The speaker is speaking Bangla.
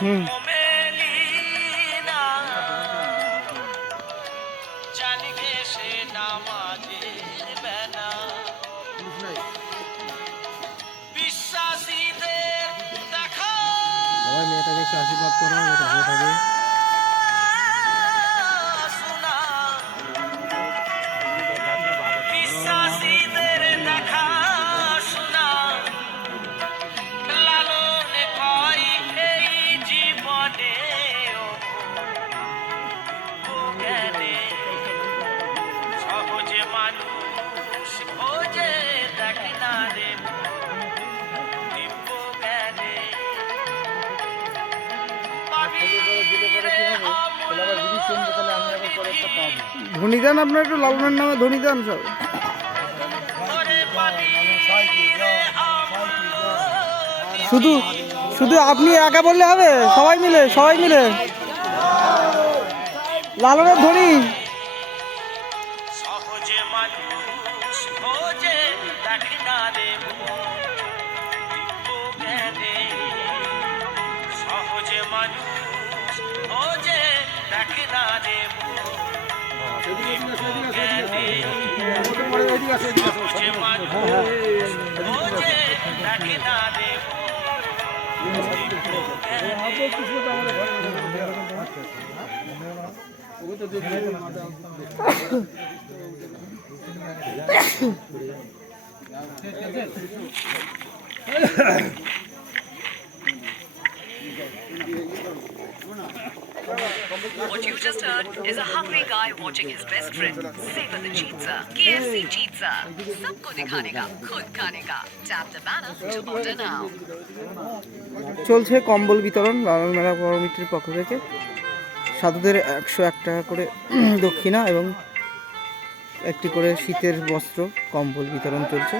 হুম। সবাই মেয়েটাকে একটু আশীর্বাদ করো মেয়েটা ভালো থাকে জ্ঞানে সহজে মানুষ খোঁজে দেখি না রে। দিব্য জ্ঞানে পাবি ধনী দেন আপনার একটু লালনের নামে ধনী দেন সব। শুধু শুধু আপনি একা বললে হবে? সবাই মিলে সবাই মিলে। লালনের সহজে মানুষ খোঁজে দেখি না রে দিব্য জ্ঞানে। সহজে মানুষ খোঁজে দেখি না রে সহজে মানুষ খোঁজে What you just heard is a hungry guy watching his best friend savor the pizza. KFC pizza. सबको दिखाने का खुद खाने का tap the banner to order now. চলছে কম্বল বিতরণ লালন মেলা কমিটির পক্ষ থেকে সাধুদের একশো এক টাকা করে দক্ষিণা এবং একটি করে শীতের বস্ত্র কম্বল বিতরণ চলছে।